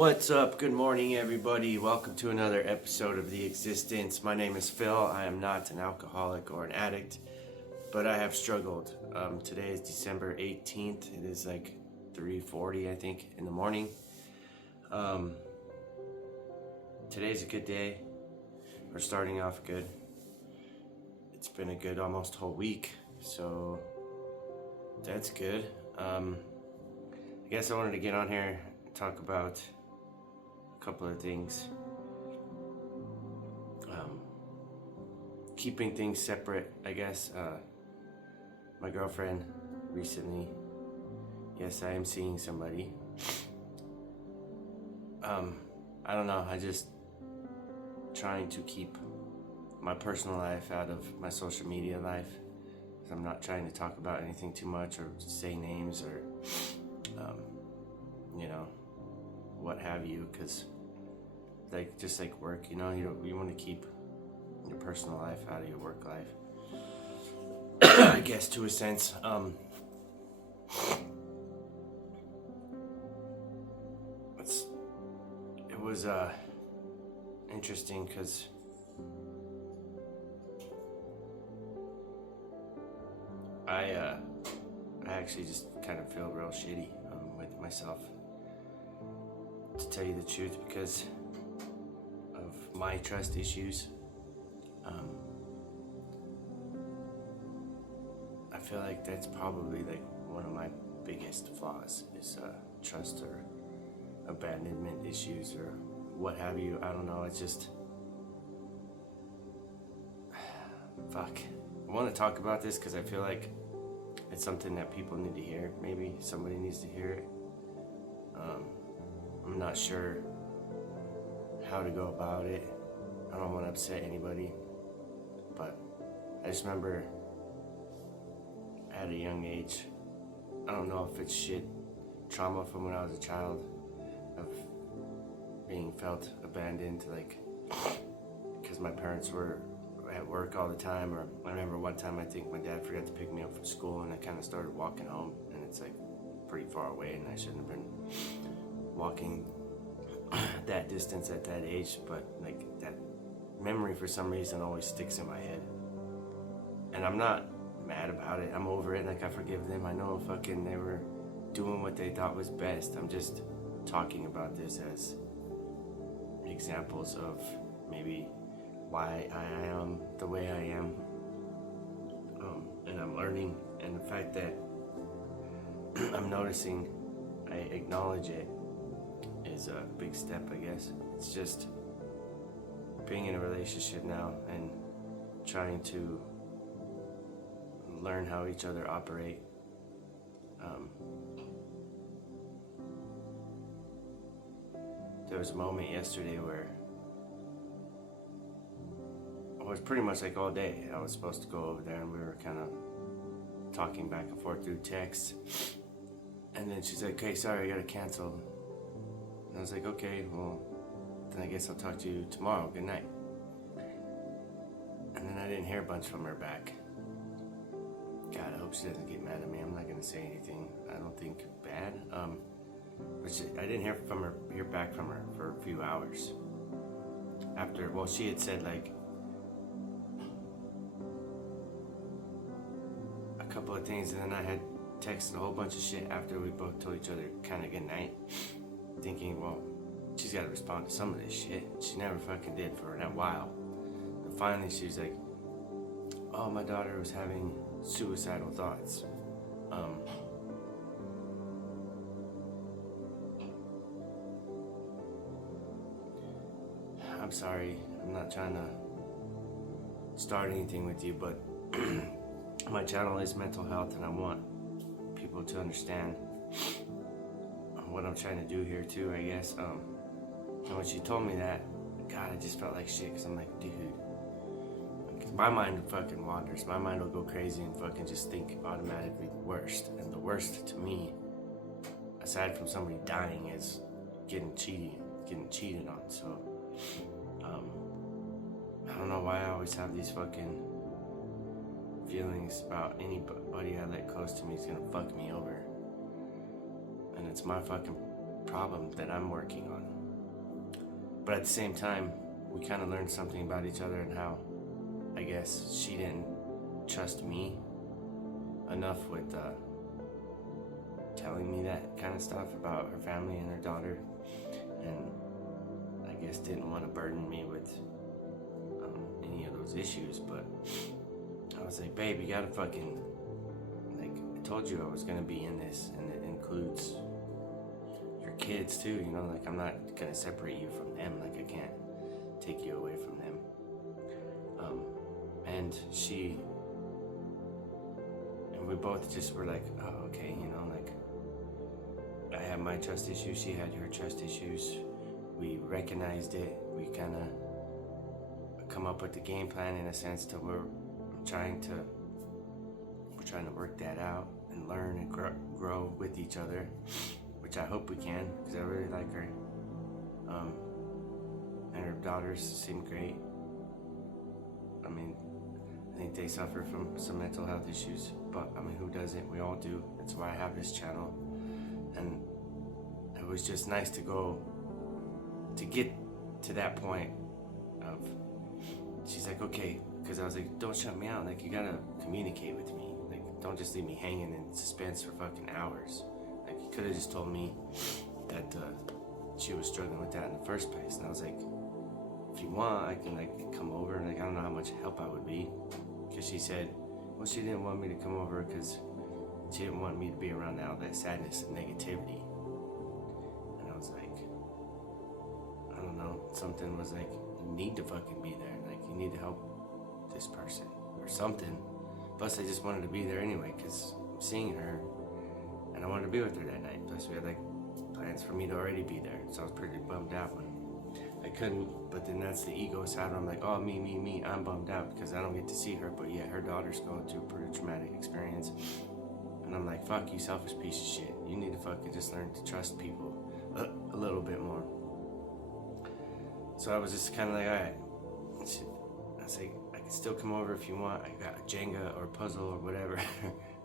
What's up? Good morning, everybody. Welcome to another episode of The Existence. My name is Phil. I am not an alcoholic or an addict, but I have struggled. Today is December 18th. It is like 3:40, I think, in the morning. Today's a good day. We're starting off good. It's been a good almost whole week, so that's good. I guess I wanted to get on here and talk about a couple of things. Keeping things separate, I guess. My girlfriend recently, yes, I am seeing somebody. I don't know, I just trying to keep my personal life out of my social media life. I'm not trying to talk about anything too much or say names or, what have you, because just like work, you want to keep your personal life out of your work life. I guess to a sense. It was interesting because I actually just kind of feel real shitty with myself, to tell you the truth, because of my trust issues. I feel like that's probably like one of my biggest flaws is trust or abandonment issues or what have you. I don't know, it's just fuck. I want to talk about this because I feel like it's something that people need to hear. Maybe somebody needs to hear it. I'm not sure how to go about it. I don't want to upset anybody, but I just remember at a young age, I don't know if it's shit trauma from when I was a child, of being felt abandoned, because my parents were at work all the time. Or I remember one time, I think my dad forgot to pick me up from school, and I kind of started walking home, and it's like pretty far away, and I shouldn't have been walking that distance at that age, but like that memory for some reason always sticks in my head. And I'm not mad about it. I'm over it. Like, I forgive them. I know they were doing what they thought was best. I'm just talking about this as examples of maybe why I am the way I am. And I'm learning, and the fact that I'm noticing, I acknowledge it, is a big step, I guess. It's just being in a relationship now and trying to learn how each other operate. There was a moment yesterday where it was pretty much like all day. I was supposed to go over there, and we were kind of talking back and forth through text. And then she's like, "Hey, sorry, I gotta cancel." And I was like, "Okay, well, then I guess I'll talk to you tomorrow. Good night." And then I didn't hear a bunch from her back. God, I hope she doesn't get mad at me. I'm not gonna say anything, I don't think, bad. But I didn't hear back from her for a few hours. After, she had said like a couple of things, and then I had texted a whole bunch of shit after we both told each other kind of good night, thinking, well, she's got to respond to some of this shit. She never fucking did for that while. And finally she was like, "Oh, my daughter was having suicidal thoughts." I'm sorry, I'm not trying to start anything with you, but my channel is mental health, and I want people to understand what I'm trying to do here too, I guess. And when she told me that, God, I just felt like shit, because I'm like, dude, my mind fucking wanders. My mind will go crazy and fucking just think automatically the worst. And the worst to me, aside from somebody dying, is getting cheated on. So, I don't know why I always have these fucking feelings about anybody I let close to me is gonna fuck me over. And it's my fucking problem that I'm working on. But at the same time, we kind of learned something about each other and how, I guess, she didn't trust me enough with telling me that kind of stuff about her family and her daughter, and I guess didn't want to burden me with any of those issues. But I was like, babe, you gotta fucking, like, I told you I was gonna be in this, and it includes your kids too, you know, like, I'm not gonna separate you from them, like, I can't take you away from them. And we both just were like, oh, okay, you know, like, I had my trust issues, she had her trust issues. We recognized it. We kind of come up with the game plan in a sense to we're trying to work that out and learn and grow with each other, which I hope we can, because I really like her. And her daughters seem great. I mean, I think they suffer from some mental health issues, but I mean, who doesn't? We all do. That's why I have this channel. And it was just nice to get to that point of, she's like, okay, because I was like, don't shut me out, like, you gotta communicate with me, like, don't just leave me hanging in suspense for fucking hours. Like, you could have just told me that she was struggling with that in the first place. And I was like, if you want, I can, like, come over, and, like, I don't know how much help I would be, because she said, well, she didn't want me to come over because she didn't want me to be around all that sadness and negativity. And I was like, I don't know, something was like, you need to fucking be there, like, you need to help this person or something. Plus, I just wanted to be there anyway, because I'm seeing her, and I wanted to be with her that night. Plus, we had, like, plans for me to already be there, so I was pretty bummed out when I couldn't. But then that's the ego side. I'm like, oh, me, I'm bummed out because I don't get to see her, but yet her daughter's going through a pretty traumatic experience. And I'm like, fuck you, selfish piece of shit. You need to fucking just learn to trust people a little bit more. So I was just kind of like, all right. I was like, I can still come over if you want. I got a Jenga or a puzzle or whatever.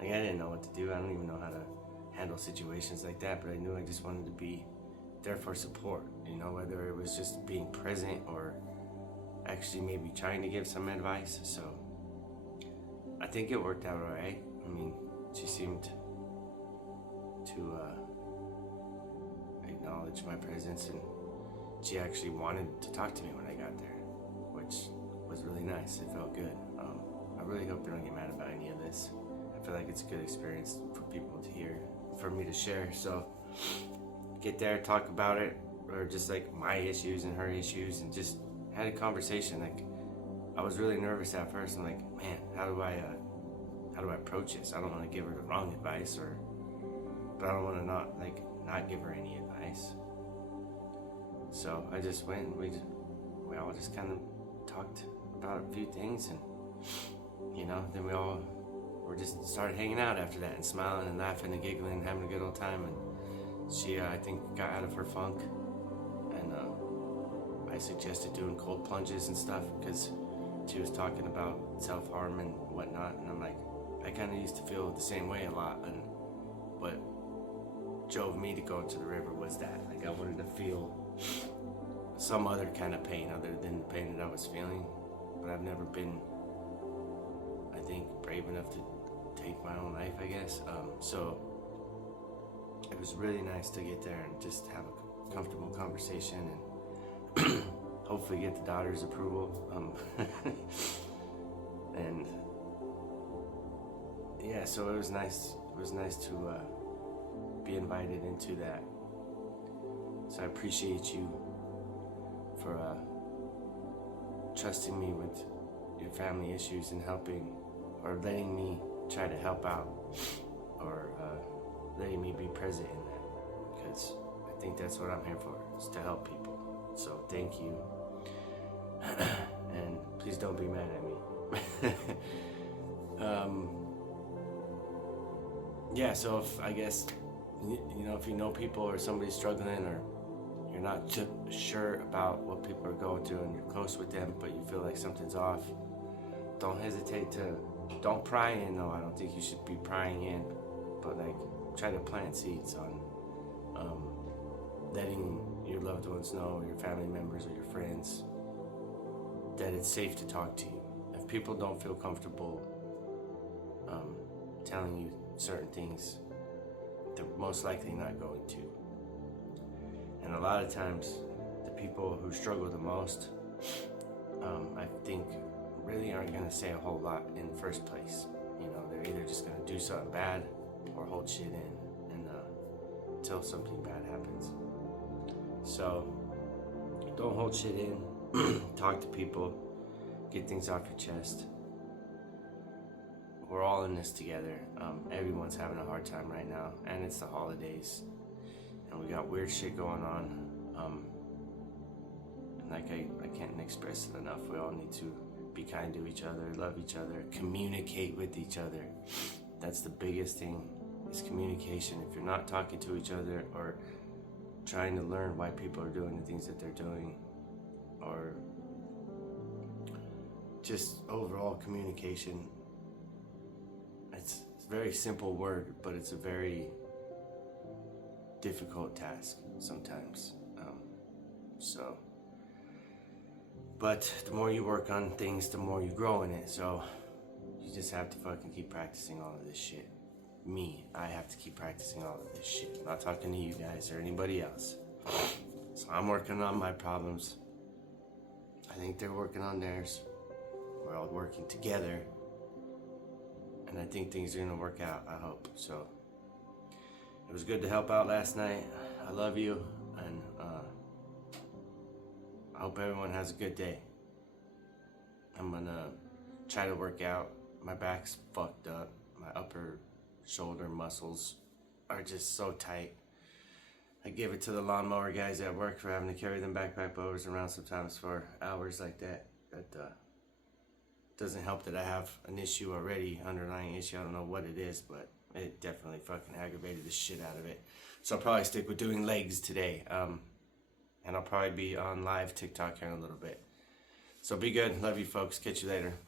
Like, I didn't know what to do. I don't even know how to handle situations like that, but I knew I just wanted to be there for support, you know, whether it was just being present or actually maybe trying to give some advice. So I think it worked out all right. I mean, she seemed to acknowledge my presence, and she actually wanted to talk to me when I got there, which was really nice. It felt good. I really hope they don't get mad about any of this. I feel like it's a good experience for people to hear, for me to share. So get there, talk about it, or just like my issues and her issues, and just had a conversation. Like, I was really nervous at first. I'm like, man, how do I approach this? I don't want to give her the wrong advice, but I don't want to not give her any advice. So I just went, and we all just kind of talked about a few things, and you know, then we just started hanging out after that, and smiling and laughing and giggling and having a good old time. And she, I think, got out of her funk, and I suggested doing cold plunges and stuff because she was talking about self-harm and whatnot, and I'm like, I kind of used to feel the same way a lot, and what drove me to go to the river was that, like, I wanted to feel some other kind of pain other than the pain that I was feeling, but I've never been, I think, brave enough to take my own life, I guess. So it was really nice to get there and just have a comfortable conversation, and hopefully get the daughter's approval. And yeah, so it was nice. It was nice to be invited into that. So I appreciate you for trusting me with your family issues and helping, or letting me try to help out, or letting me be present in that, because I think that's what I'm here for, is to help people. So thank you. And please don't be mad at me. Yeah, so if, I guess, you know, if you know people or somebody's struggling, or you're not sure about what people are going through and you're close with them, but you feel like something's off, don't hesitate to, don't pry in though. I don't think you should be prying in, but like, try to plant seeds on letting your loved ones know, or your family members, or your friends, that it's safe to talk to you. If people don't feel comfortable telling you certain things, they're most likely not going to. And a lot of times, the people who struggle the most, I think, really aren't going to say a whole lot in the first place. You know, they're either just going to do something bad or hold shit in and until something bad happens. So don't hold shit in. Talk to people. Get things off your chest. We're all in this together. Everyone's having a hard time right now, and it's the holidays, and we got weird shit going on. Like I can't express it enough. We all need to be kind to each other, love each other, communicate with each other. That's the biggest thing, is communication. If you're not talking to each other or trying to learn why people are doing the things that they're doing, or just overall communication, it's a very simple word, but it's a very difficult task sometimes. But the more you work on things, the more you grow in it. So you just have to fucking keep practicing all of this shit. I have to keep practicing all of this shit. I'm not talking to you guys or anybody else. So I'm working on my problems. I think they're working on theirs. We're all working together. And I think things are gonna work out, I hope. So it was good to help out last night. I love you, and I hope everyone has a good day. I'm gonna try to work out. My back's fucked up. My upper shoulder muscles are just so tight. I give it to the lawnmower guys at work for having to carry them backpack blowers around sometimes for hours like that. That doesn't help that I have an issue already, underlying issue. I don't know what it is, but it definitely fucking aggravated the shit out of it. So I'll probably stick with doing legs today. And I'll probably be on live TikTok here in a little bit. So be good. Love you folks. Catch you later.